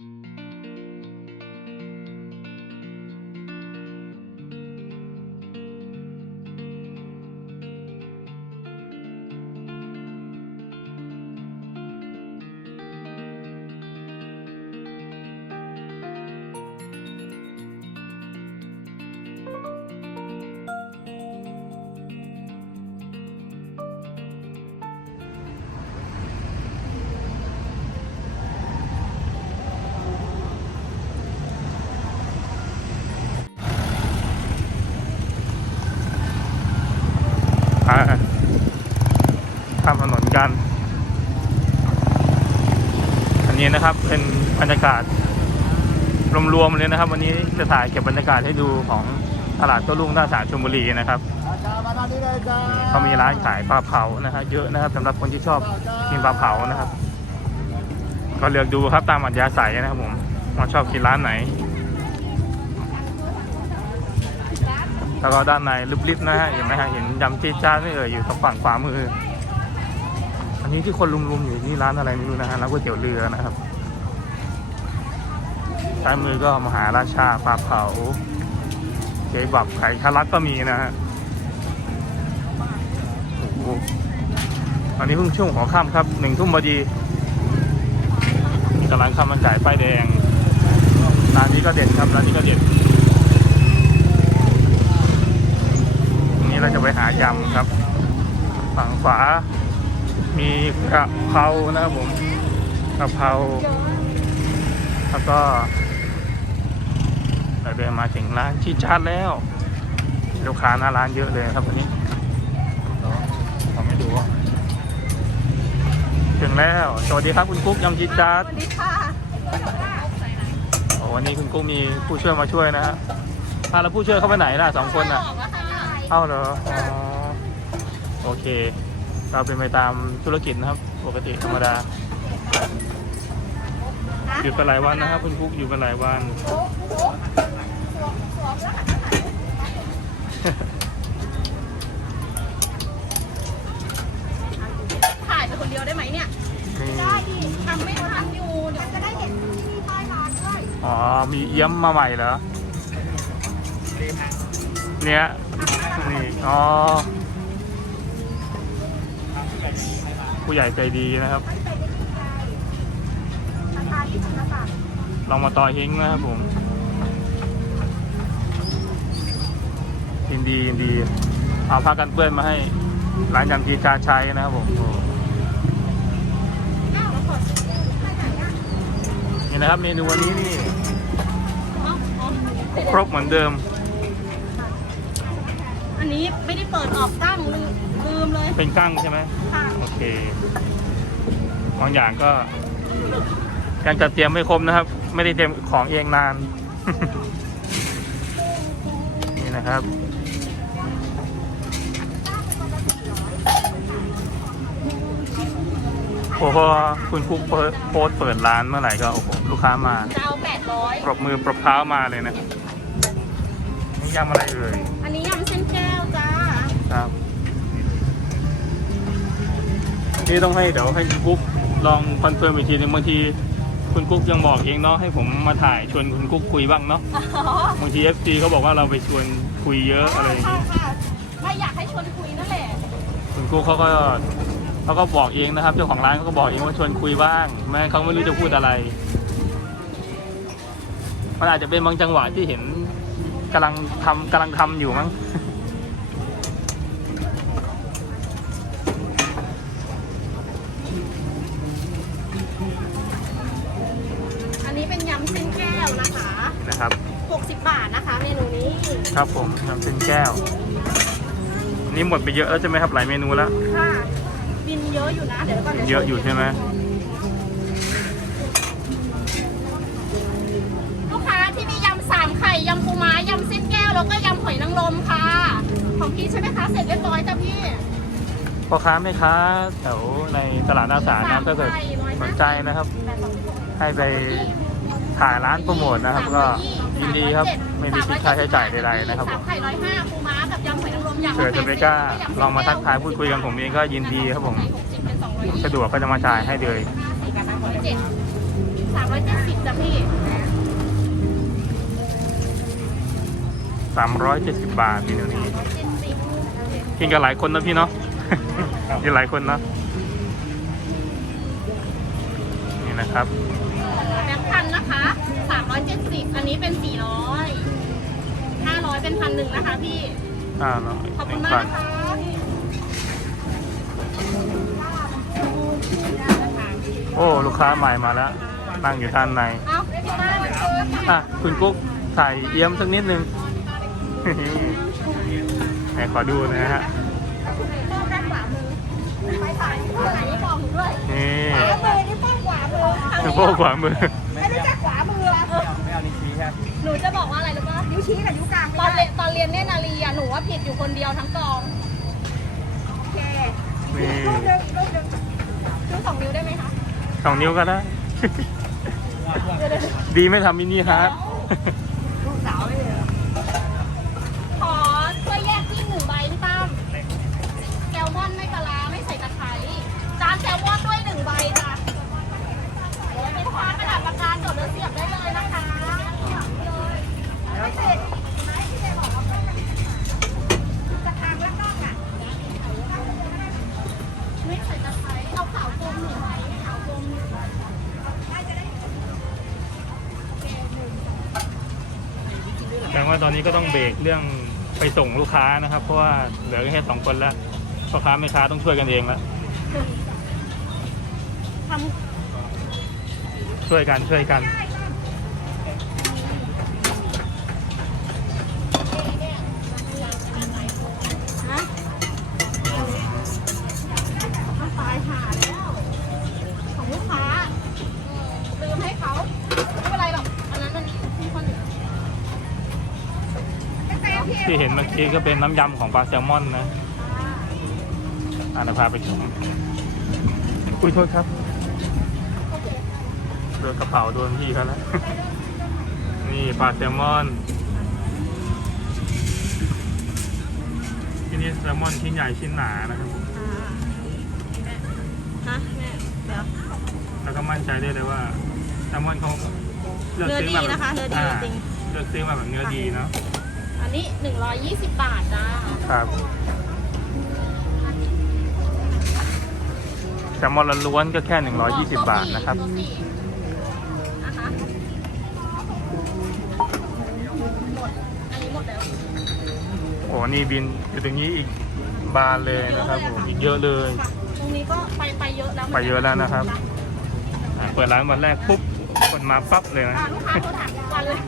อ่าข้ามถนนกัน อันนี้นะครับเป็นบรรยากาศรวมๆเลยนะครับ วันนี้จะถ่ายเก็บบรรยากาศให้ดูของตลาดโต้รุ่งท่าสาชลบุรีนะครับเขามีร้านขายปลาเผานะฮะเยอะนะครับสำหรับคนที่ชอบกินปลาเผานะครับ ก็เลือกดูครับตามอัธยาศัยนะครับผมว่าชอบกินร้านไหน แล้วก็ด้านในลิบๆนะฮะเห็นไหมฮะเห็นยำจี๊จ้าไม่เอ่ยอยู่ตรงฝั่งขวามือ อันนี้ที่คนรุมๆอยู่นี่ร้านอะไรไม่รู้นะฮะร้านก๋วยเตี๋ยวเรือนะครับซ้ายมือก็มหาราชาปลาเผาเจ๊บับไข่ทะลักก็มีนะฮะอ้โหตอนนี้เพิ่งช่วงหัวค่ำครับหนึ่งทุ่มพอดีกำลังข้ามันไก่ป้ายแดงร้านนี้ก็เด็ดครับร้านนี้ก็เด็ด วันนี้ เราจะไปหายำครับ ฝั่งขวา มีกะเพรานะครับผมกะเพราแล้วก็เราเดินมาถึงร้านชีชาดแล้วลูกค้าหน้าร้านเยอะเลยครับวันนี้ทำให้ดูว่าถึงแล้ว สวัสดีครับคุณกุ๊กยำชีชาดสวัสดีค่ะโอ้วันนี้คุณกุ๊กมีผู้ช่วยมาช่วยนะฮะอะแล้วผู้ช่วยเขาไปไหนล่ะสองคนอะออกแล้วค่ะ เอ้าเหรออ๋อโอเค เราเป็นไปตามธุรกิจนะครับ ปกติธรรมดา หยุดไปหลายวันนะครับคุณคุกอยู่ไปหลายวัน ถ่ายไปคนเดียวได้ไหมเนี่ยนี่ได้ดิทำไม่ทันอยู่ เดี๋ยวจะได้เห็นที่มีป้ายร้านด้วย อ๋อ มีเอี้ยมมาใหม่เหรอ เนี่ย นี่อ๋อ ผู้ใหญ่ใจดีนะครับ ลองมาต่อเฮงนะครับผมยินดียินดี เอาผ้ากันเปื้อนมาให้ร้านยำจีจาชัยนะครับผมนี่นะครับเมนูวันนี้นี่ครบเหมือนเดิม อันนี้ไม่ได้เปิดออกตั้งลืมลืมเลยเป็นกั้งใช่ไหมค่ะโอเคบางอย่างก็ยังจะเตรียมไม่ครบนะครับ ไม่ได้เตรียมของเองนาน นี่นะครับโอ้โหคุณคุกเปิดโพสต์เปิดร้านเมื่อไหร่ก็โอ้โหลูกค้ามาจะเอาแปดร้อยปรบมือปรบเท้ามาเลยนะนี่ ยำอะไรเอ่ยอันนี้ยำเส้นแก้วจ้า ครับนี่ต้องให้เดี๋ยวให้คุณกุ๊กลองคอนเฟิร์มอีกทีหนึงบางทีคุณกุ๊กยังบอกเองเนาะให้ผมมาถ่ายชวนคุณกุ๊กคุยบ้างเนาะอ๋อ บางทีเอฟซีเขาบอกว่าเราไปชวนคุยเยอะอะไรอย่างค่ะนี้ ค่ะไม่อยากให้ชวนคุยนั่นแหละคุณกุ๊กเขาก็เขาก็บอกเองนะครับ เจ้าของร้านเขาก็บอกเองว่าชวนคุยบ้างแม้เขาไม่รู้จะพูดอะไร มันอาจจะเป็นบางจังหวะที่เห็น กำลังทำกำลังทำอยู่มั้งอันนี้เป็นยำเส้นแก้วนะคะ นะครับ 60 บาทนะคะเมนูนี้ ครับผมน้ำเป็นแก้ว นี่หมดไปเยอะแล้วใช่ไหมครับหลายเมนูแล้ว ค่ะ บินเยอะอยู่นะ เดี๋ยวก่อนดี๋วเยอะอยู่ใช่ไหมลูกค้าที่มียำสามไข่ ยำปูม้ายำเส้นแก้ว แล้วก็ยำหอยนางรมค่ะ ของพี่ใช่ไหมคะ เสร็จเรียบร้อยจ้ะพี่พ่อค้าแม่ค้าแถวในตลาดหน้าสารนะถ้าเกิดสนใจนะครับ ให้ไปถ่ายร้านโปรโมทนะครับ ก็ยินดีครับไม่ได้คิดค่าใช้จ่ายใดๆนะครับผสามมไข่ร้อยห้าปูม้ากับยำหอยนางรมอย่างเผื่อจะไปกล้าลองมาทักทายพูดคุยกันผมเองก็ยินดีครับผมหกสิบเป็นสองร้อยยี่สิบสะดวกก็จะมาจ่ายให้เลยเจ็ดสามร้อยเจ็ดสิบจ้ะพี่370บาทเมนูนี้เจ็ดสิบ กินกันหลายคนนะพี่เนาะกินหลายคนเนาะนี่นะครับแบงค์พันนะคะสามร้อยเจ็ดสิบอันนี้เป็นสี่ร้อยห้าร้อยเป็นพันหนึ่งนะคะพี่อ่าเนาะขอบหคุนึ่ณงมาพักนนะคะโอ้ลูกค้าใหม่มาแล้วนั่งอยู่ด้านในเอาพี่มาเชิญค่ะอะคุณกุ๊กถ่ายเยี่ยมสักนิดนึง ไหนขอดูนะฮะต้องด้านขวามือไปถ่ายที่ไหนบอกหนูด้วยนี่ขวามือนี่ป้องขวามือคือโป้ขวามือ ไม่ได้จักขวามือไม่เอานิ้วชี้ครับ หนูจะบอกว่าอะไรรู้ป่ะนิ้วชี้กับนิ้วกลางตอนเรียนตอนเรียนเนี่ยนาลีอะหนูว่าผิดอยู่คนเดียวทั้งกอง โอเคนี่รูปหนึ่งรูปหนึ่งชูสองนิ้วได้ไหมคะสองนิ้วก็ได้ ดีไม่ทำมินิฮาร์ด นนี้ก็ต้องเบรกเรื่องไปส่งลูกค้านะครับ เพราะว่าเหลือแค่สองคนแล้วพ่อค้าแม่ค้าต้องช่วยกันเองแล้วทช่วยกันช่วยกัน ที่เห็นเมื่อกี้ก็เป็นน้ำยำของปลาแซลมอนนะอ่าเดี๋ยวพาไปชมคุยโทษครับโดนกระเป๋าโดนพี่เขาแล้ว นี่ปลาแซลมอน ที่นี่แซลมอนชิ้นใหญ่ชิ้นหนานะครับฮะแม่เดี๋ยวแล้วก็มั่นใจได้เลยว่าแซลมอนเขาลืกซื้เนื้อดีมาแบบนะคะเนื้อดีาจริง เลือกซื้อมาแบบเนื้อดีเนาะ อันนี้ 120 บาทจ้าครับแซลมอนล้วนๆก็แค่ 120 บาทนะครับ ตัวสี่นะคะหมด อันนี้หมดแล้ว โอ้นี่บินอยู่ตรงนี้อีกบานเลยนะครับผมอีกเยอะเลย ค่ะตรงนี้ก็ไปไปเยอะแล้วไปเยอะแล้วนะครับ อะเปิดร้านวันแรกปุ๊บคนมาปั๊บเลยนะ อ่าลูกค้าโทรถามทุกวันเลย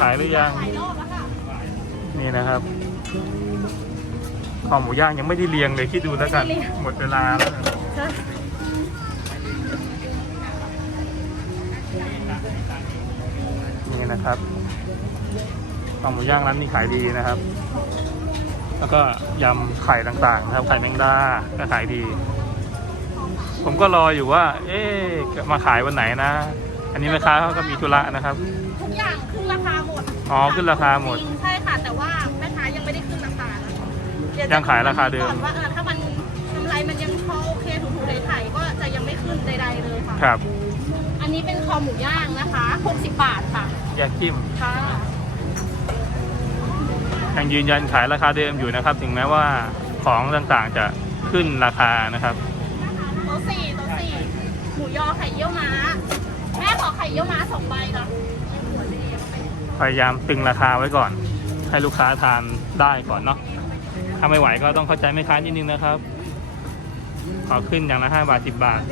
ขายหรือยังขายรอบแล้วค่ะนี่นะครับข้าวหมูย่างยังไม่ได้เรียงเลยคิดดูแล้วกัน หมดเวลาแล้วนะนี่นะครับข้าวหมูย่างร้านนี้ขายดีนะครับ แล้วก็ยำไข่ต่างๆนะครับไข่แมงดาก็ขายดี ผมก็รออยู่ว่า เอ๊ะมาขายวันไหนนะ อันนี้แม่ค้าเขาก็มีธุระนะครับทุกอย่างขึ้นราคาหมด อ๋อขึ้นราคาหมด จริงใช่ค่ะ แต่ว่าแม่ค้ายังไม่ได้ขึ้นราคานะเดี๋วจะยังขายราคาเดิม ก่อนว่าเออถ้ามันกำไรมันยังพอโอเคถูกๆไถ่ๆก็จะยังไม่ขึ้นใดๆเลยค่ะ ครับอันนี้เป็นคอหมูย่างนะคะ 60 บาทค่ะยาจิ้มค่ะ ยังยืนยันขายราคาเดิมอยู่นะครับ ถึงแม้ว่าของต่างๆจะขึ้นราคานะครับ โต๊ะสี่โต๊ะสี่หมูยอไข่เยี่ยวม้า แม่ขอไข่เยี่ยวม้าสองใบจ้ะ พยายามตึงราคาไว้ก่อน ให้ลูกค้าทานได้ก่อนเนาะถ้าไม่ไหวก็ต้องเข้าใจแม่ค้านิดนึงนะครับ ขอขึ้นอย่างละห้าบาทสิบบาท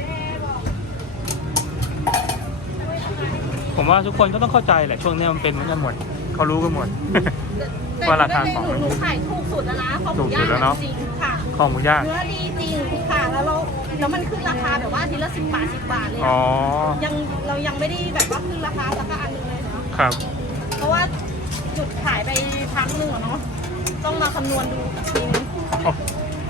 ผมว่าทุกคนก็ต้องเข้าใจแหละช่วงนี้มันเป็นเหมือนกันหมดเขารู้กันหมดแต่ว่าราคาของหนูหนูขายถูกสุดแล้วนะคอหมูถูกสุย่าดงแล้วเนอะ จริงๆค่ะข้าวหมูย่าง เนื้อดีจริงค่ะแล้วเราแล้วมันขึ้นราคาแบบว่าทีละสิบบาทสิบบาทเลยอ๋ออะยังเรายังไม่ได้แบบว่าขึ้นราคาสักอันหนึงเลยเนาะครับเพ ราะว่าจุดขายไปพักหนึ่งอะเนาะต้องมาคำนวณดูอีกทีนึงอ๋อ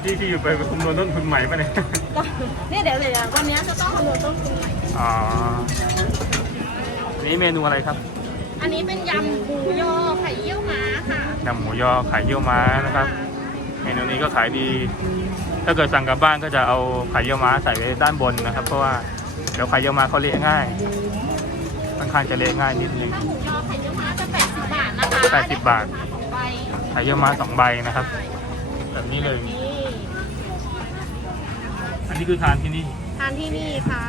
ที่ที่อยู่ไปคำนวณต้นทุนใหม่ปะเนี่ย ก็เนี่ยเดี๋ยวเดี๋ยววันนี้จะต้องคำนวณต้นทุนใหม่ อ๋ออันนี้เมนูอะไรครับอันนี้เป็นยำหมูยอไข่เยี่ยวม้าค่ะยำหมูยอไข่เยี่ยวม้านะครับ เมนูนี้ก็ขายดี ถ้าเกิดสั่งกลับบ้านก็จะเอาไข่เยี่ยวม้าใส่ไว้ด้านบนนะครับ เพราะว่าเดี๋ยวไข่เยี่ยวม้าเขาเละง่าย ค่อนข้างจะเละง่ายนิดนึง ถ้าหมูยอไข่เยี่ยวม้าจะ 80 บาทนะคะ80 บาทสองใบไข่เยี่ยวม้าสองใบนะครับ แบบนี้เลย นี่อันนี้คือทานที่นี่ทานที่นี่ค่ะ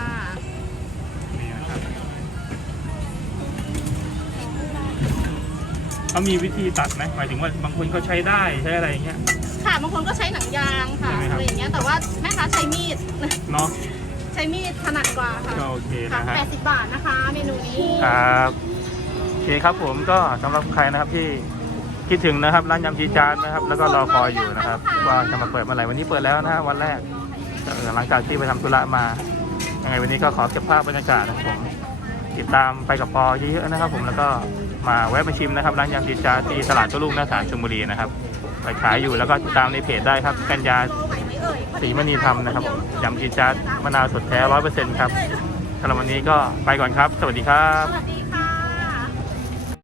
นี่นะครับเขามีวิธีตัดไหมหมายถึงว่าบางคนเขาใช้ได้ใช้อะไรอย่างเงี้ย ค่ะบางคนก็ใช้หนังยางค่ะใช่ไหมครับ อะไรอย่างเงี้ยแต่ว่าแม่ค้าใช้มีด เนาะ ใช้มีดถนัดกว่าค่ะก็โอเคค่ะนะฮะ80 บาทนะคะ เมนูนี้ ครับโอ เคครับผมก็สำหรับใครนะครับที่คิดถึงนะครับร้านยำจีจานนะครับ แล้วก็รอคอยอยู่นะครับ ว่าจะมาเปิดเมื่อไหร่วันนี้เปิดแล้วนะฮะวันแรกหลังจากที่ไปทำธุระมายังไงวันนี้ก็ขอเก็บภาพบรรยากาศนะครับผมติดตามไปกับปอเยอะๆนะครับ ผมแล้วก็มาแวะมาชิมนะครับร้านยำจีจานที่ตลาดโต้รุ่งหน้าศาลชลบุรีนะครับไปขายอยู่แล้วก็ติดตามในเพจได้ครับ กัญญาสีมณีธรรมนะครับผมยำจีจานมะนาวสดแท้ร้อยเปอร์เซ็นต์ครับสำหรับวันนี้ก็ไปก่อนครับ สวัสดีครับสวัสดี